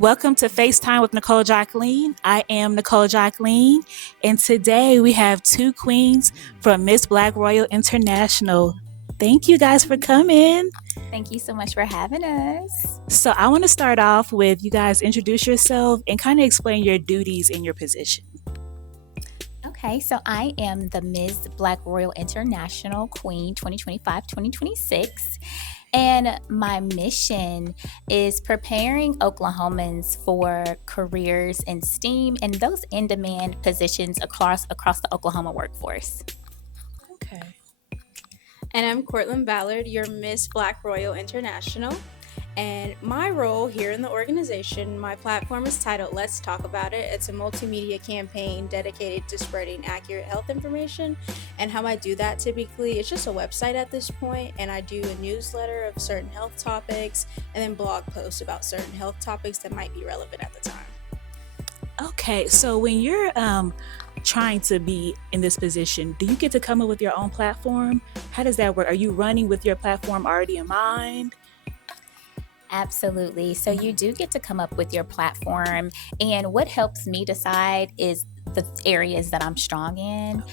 welcome to FaceTime with Nicole Jocleen. I am Nicole Jocleen, and today we have two queens from Miss Black Royal International. Thank you guys for coming. Thank you so much for having us. So, I want to start off with you guys introduce yourself and kind of explain your duties in your position. Okay, so I am the Ms. Black Royal International Queen 2025-2026. And my mission is preparing Oklahomans for careers in STEAM and those in-demand positions across the Oklahoma workforce. Okay. And I'm Ballard, your Miss Black Royal International. And my role here in the organization, my platform is titled Let's Talk About It. It's a multimedia campaign dedicated to spreading accurate health information. And how I do that typically, it's just a website at this point, and I do a newsletter of certain health topics and then blog posts about certain health topics that might be relevant at the time. Okay, so when you're trying to be in this position, do you get to come up with your own platform? How does that work? Are you running with your platform already in mind? Absolutely. So you do get to come up with your platform. And what helps me decide is the areas that I'm strong in.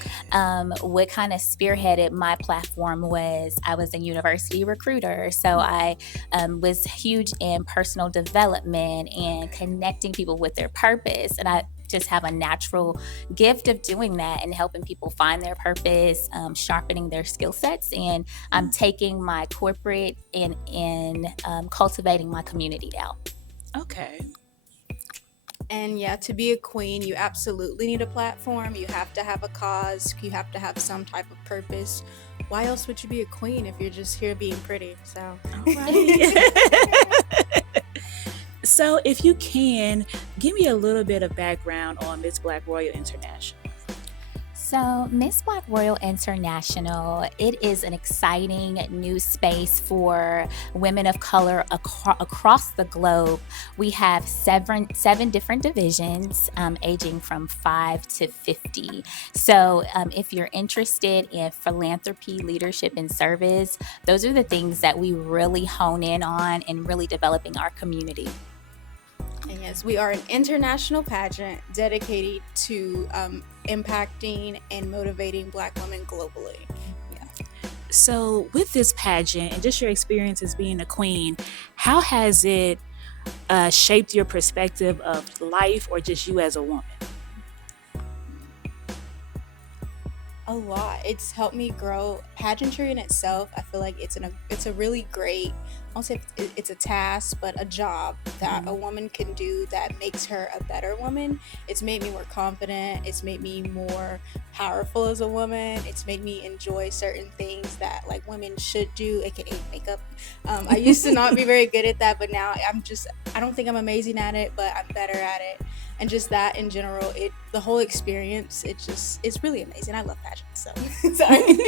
What kind of spearheaded my platform was I was a university recruiter. So I was huge in personal development and connecting people with their purpose. And I just have a natural gift of doing that and helping people find their purpose, sharpening their skill sets. And I'm taking my corporate and cultivating my community now. Okay. And yeah, to be a queen, you absolutely need a platform. You have to have a cause. You have to have some type of purpose. Why else would you be a queen if you're just here being pretty? So, All right. So if you can, give me a little bit of background on Miss Black Royal International. So Miss Black Royal International, it is an exciting new space for women of color across the globe. We have seven different divisions, aging from 5 to 50. So if you're interested in philanthropy, leadership, and service, those are the things that we really hone in on and really developing our community. And yes, we are an international pageant dedicated to impacting and motivating Black women globally. Yeah. So with this pageant and just your experience as being a queen, how has it shaped your perspective of life or just you as a woman? A lot. It's helped me grow. Pageantry in itself, I feel like it's a really great, I won't say it's a task, but a job that a woman can do that makes her a better woman. It's made me more confident. It's made me more powerful as a woman. It's made me enjoy certain things that like women should do, aka makeup. I used to not be very good at that, but now I don't think I'm amazing at it, but I'm better at it. And just that in general, the whole experience, it's really amazing. I love pageants, so sorry.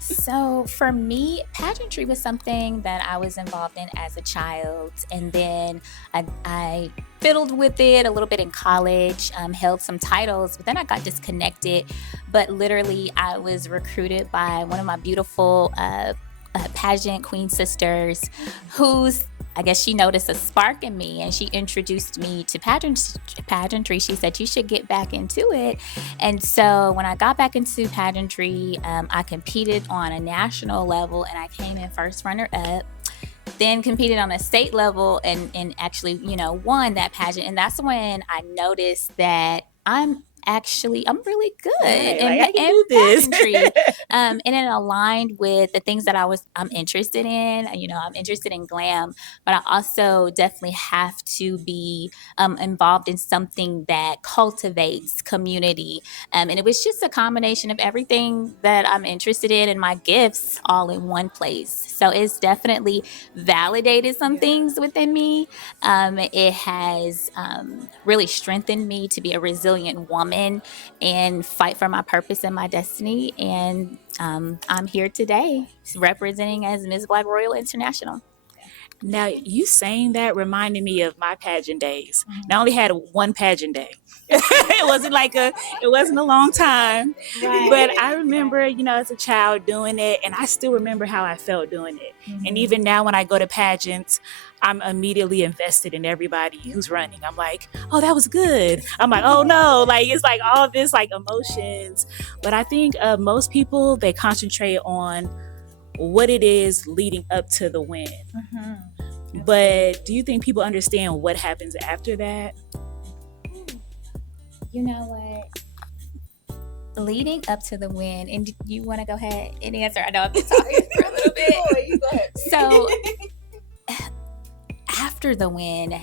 So for me, pageantry was something that I was involved in as a child. And then I fiddled with it a little bit in college, held some titles, but then I got disconnected. But literally, I was recruited by one of my beautiful pageant queen sisters I guess she noticed a spark in me and she introduced me to pageantry. She said, you should get back into it. And so when I got back into pageantry, I competed on a national level and I came in first runner up. Then competed on a state level and actually, won that pageant. And that's when I noticed that I'm really good I can do this. pageantry. And it aligned with the things that I'm interested in. I'm interested in glam, but I also definitely have to be involved in something that cultivates community. And it was just a combination of everything that I'm interested in and my gifts all in one place. So it's definitely validated some things within me. It has really strengthened me to be a resilient woman and fight for my purpose and my destiny. And I'm here today representing as Ms. Black Royal International. Now, you saying that reminded me of my pageant days. And I only had one pageant day. It wasn't a long time. Right. But I remember, as a child doing it, and I still remember how I felt doing it. And even now when I go to pageants, I'm immediately invested in everybody who's running. I'm like, oh, that was good. I'm like, oh no, like it's like all this like emotions. But I think most people, they concentrate on what it is leading up to the win. But do you think people understand what happens after that? You know what? Leading up to the win, and you want to go ahead and answer? I know I've been talking for a little bit. You go ahead. So after the win,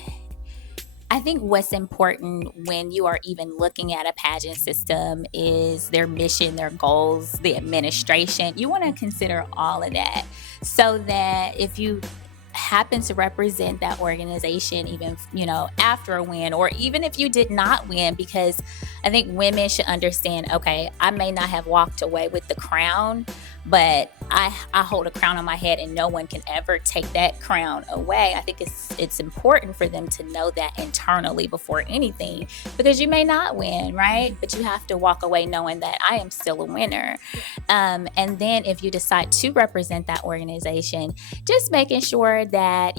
I think what's important when you are even looking at a pageant system is their mission, their goals, the administration. You want to consider all of that so that if you happen to represent that organization, even, after a win, or even if you did not win, because I think women should understand, okay, I may not have walked away with the crown, but I hold a crown on my head and no one can ever take that crown away. I think it's important for them to know that internally before anything, because you may not win, right? But you have to walk away knowing that I am still a winner. And then if you decide to represent that organization, just making sure that,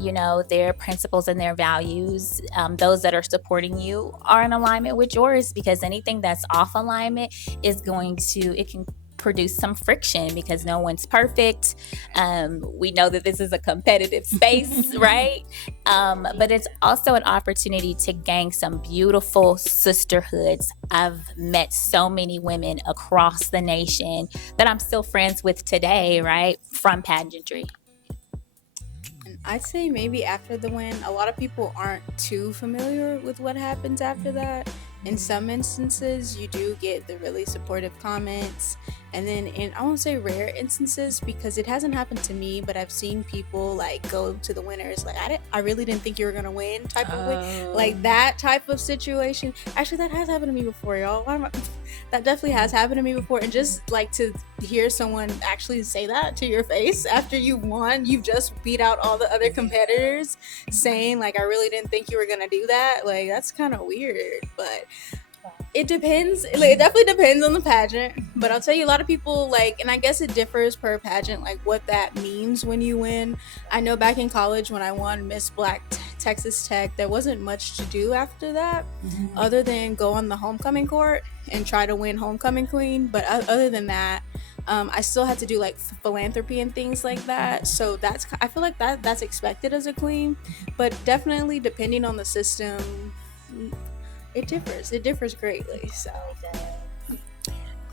their principles and their values, those that are supporting you, are in alignment with yours, because anything that's off alignment it can produce some friction, because no one's perfect. We know that this is a competitive space, right? But it's also an opportunity to gain some beautiful sisterhoods. I've met so many women across the nation that I'm still friends with today, right? From pageantry. I'd say maybe after the win, a lot of people aren't too familiar with what happens after that. In some instances, you do get the really supportive comments. And then I won't say rare instances, because it hasn't happened to me, but I've seen people like go to the winners like, I really didn't think you were going to win type of win. Like that type of situation. Actually, that has happened to me before, y'all. That definitely has happened to me before. And just like to hear someone actually say that to your face after you've won, you've just beat out all the other competitors, saying like, I really didn't think you were going to do that. Like, that's kind of weird, but it depends. It definitely depends on the pageant. But I'll tell you, a lot of people like, and I guess it differs per pageant, like what that means when you win. I know back in college when I won Miss Black Texas Tech, there wasn't much to do after that, other than go on the homecoming court and try to win homecoming queen. But other than that, I still had to do like philanthropy and things like that. So I feel like that's expected as a queen. But definitely depending on the system, it differs greatly.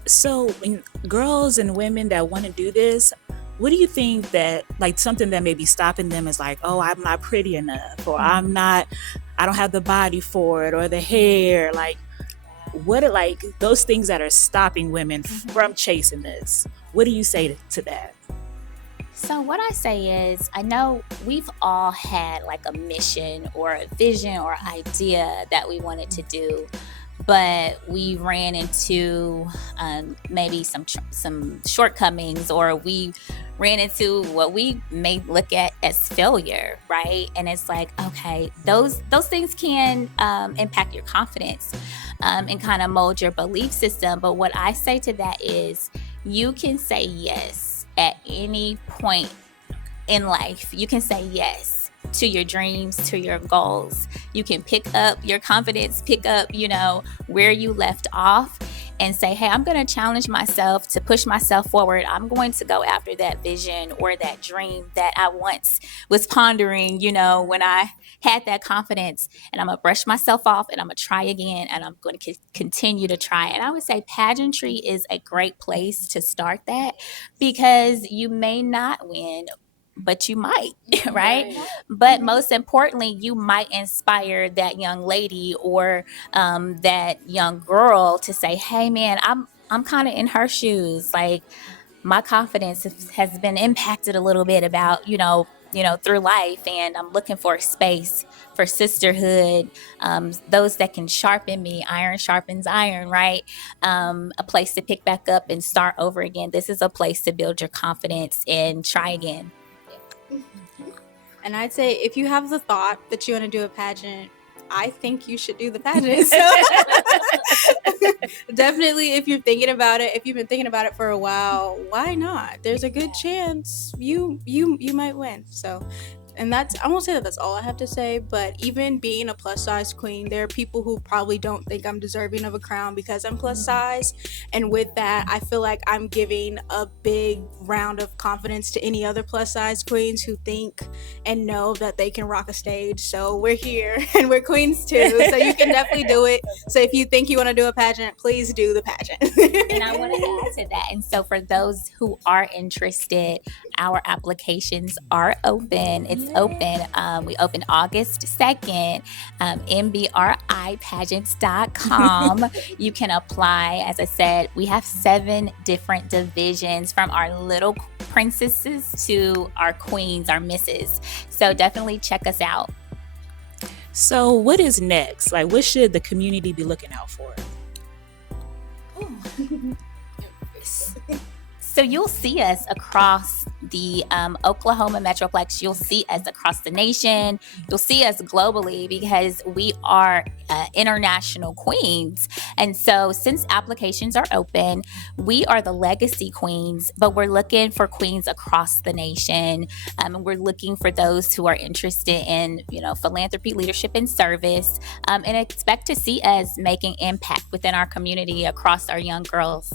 So when girls and women that want to do this, what do you think that like something that may be stopping them is like, oh, I'm not pretty enough, or I don't have the body for it, or the hair, like what are like those things that are stopping women from chasing this? What do you say to that? So what I say is, I know we've all had like a mission or a vision or idea that we wanted to do, but we ran into maybe some shortcomings, or we ran into what we may look at as failure, right? And it's like, okay, those things can impact your confidence and kind of mold your belief system. But what I say to that is, you can say yes at any point in life. You can say yes to your dreams, to your goals. You can pick up your confidence, pick up, where you left off, and say, hey, I'm going to challenge myself to push myself forward. I'm going to go after that vision or that dream that I once was pondering, when I had that confidence, and I'm going to brush myself off and I'm going to try again, and I'm going to continue to try. And I would say pageantry is a great place to start that, because you may not win, but you might, right? But most importantly, you might inspire that young lady or that young girl to say, hey man, I'm kind of in her shoes. Like, my confidence has been impacted a little bit about, through life, and I'm looking for a space for sisterhood, those that can sharpen me. Iron sharpens iron, right? A place to pick back up and start over again. This is a place to build your confidence and try again. And I'd say if you have the thought that you want to do a pageant, I think you should do the pageant. So definitely, if you're thinking about it, if you've been thinking about it for a while, why not? There's a good chance you might win. So, and I won't say that that's all I have to say, but even being a plus size queen, there are people who probably don't think I'm deserving of a crown because I'm plus size. And with that, I feel like I'm giving a big round of confidence to any other plus size queens who think and know that they can rock a stage. So we're here and we're queens too. So you can definitely do it. So if you think you want to do a pageant, please do the pageant. And I want to add to that. And so for those who are interested, our applications are open. It's open. We opened August 2nd, mbripageants.com. You can apply. As I said, we have 7 different divisions from our little princesses to our queens, our misses. So definitely check us out. So what is next? Like, what should the community be looking out for? So you'll see us across the Oklahoma Metroplex. You'll see us across the nation. You'll see us globally because we are international queens. And so since applications are open, we are the legacy queens, but we're looking for queens across the nation. And we're looking for those who are interested in, philanthropy, leadership, and service, and expect to see us making impact within our community across our young girls.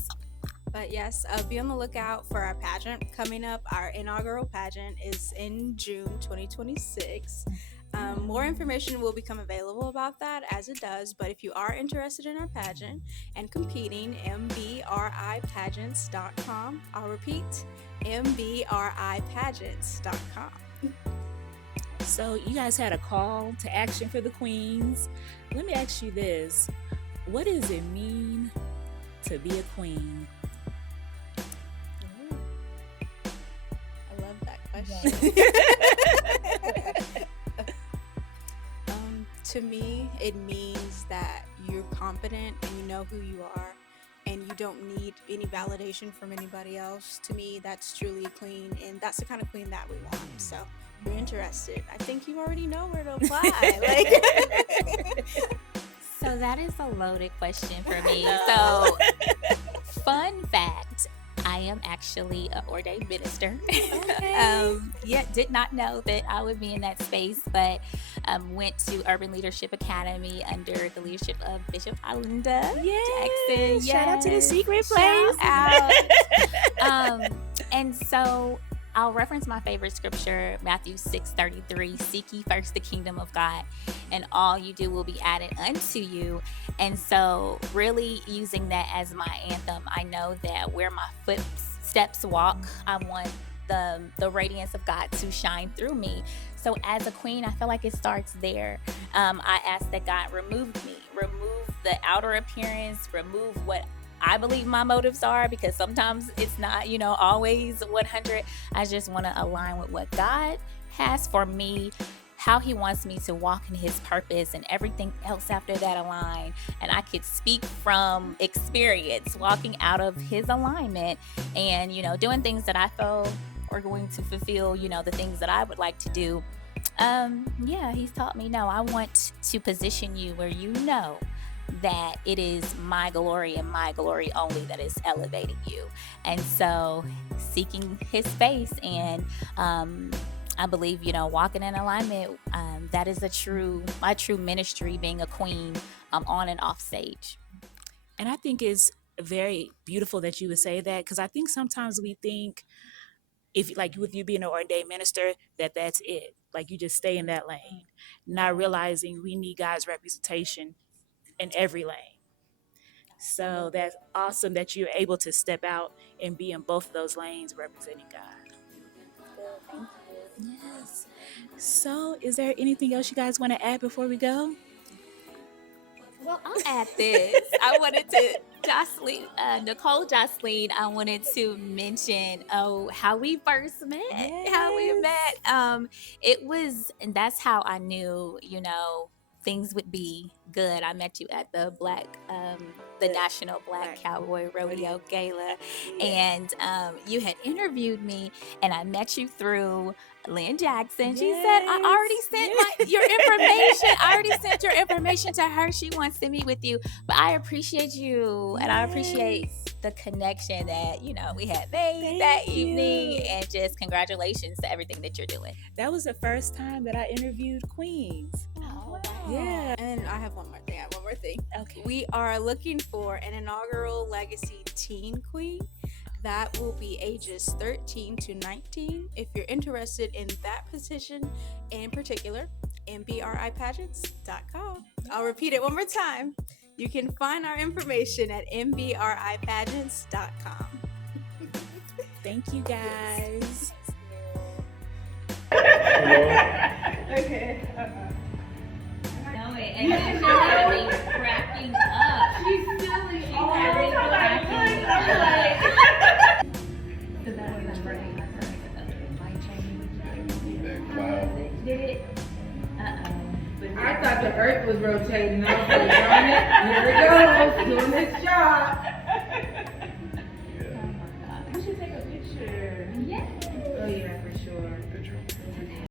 But yes, be on the lookout for our pageant coming up. Our inaugural pageant is in June 2026. More information will become available about that as it does. But if you are interested in our pageant and competing, mbripageants.com. I'll repeat, mbripageants.com. So you guys had a call to action for the queens. Let me ask you this. What does it mean to be a queen? To me, it means that you're confident and you know who you are and you don't need any validation from anybody else. To me, that's truly a queen, and that's the kind of queen that we want. So if you're interested, I think you already know where to apply. So that is a loaded question for me. So fun fact, I am actually an ordained minister. Okay. Did not know that I would be in that space, but went to Urban Leadership Academy under the leadership of Bishop Alinda Jackson. Shout out to the secret place. And so I'll reference my favorite scripture, Matthew 6:33, seek ye first the kingdom of God, and all you do will be added unto you. And so really using that as my anthem, I know that where my footsteps walk, I want the radiance of God to shine through me. So as a queen, I feel like it starts there. I ask that God remove the outer appearance, remove what I believe my motives are, because sometimes it's not, always 100. I just want to align with what God has for me, how he wants me to walk in his purpose, and everything else after that align. And I could speak from experience, walking out of his alignment and, doing things that I feel are going to fulfill, the things that I would like to do. He's taught me, no, I want to position you where that it is my glory and my glory only that is elevating you. And so seeking his face and I believe, walking in alignment, that is my true ministry, being a queen on and off stage. And I think it's very beautiful that you would say that, because I think sometimes we think, if like with you being an ordained minister, that's it. Like you just stay in that lane, not realizing we need God's representation in every lane. So that's awesome that you're able to step out and be in both of those lanes representing God. Thank you. Yes. So is there anything else you guys want to add before we go? Well, I'll add this. I wanted to, Nicole Jocleen, I wanted to mention, how we first met. Yes. How we met. And that's how I knew, things would be good. I met you at the Black the National Black Cowboy Rodeo Gala. And you had interviewed me, and I met you through Lynn Jackson. She said, I already sent your information. I already sent your information to her. She wants to meet with you. But I appreciate you, and I appreciate the connection that, we had made that evening. And just congratulations to everything that you're doing. That was the first time that I interviewed queens. Oh, wow. Yeah. And I have one more thing. Okay. We are looking for an inaugural Legacy Teen Queen. That will be ages 13 to 19. If you're interested in that position in particular, mbripageants.com. I'll repeat it one more time. You can find our information at mbripageants.com. Thank you, guys. Okay. And then she had me cracking up. She's silly. She had me cracking up. Did it? I thought the earth was rotating. I was like, darn it, here it goes, doing this job.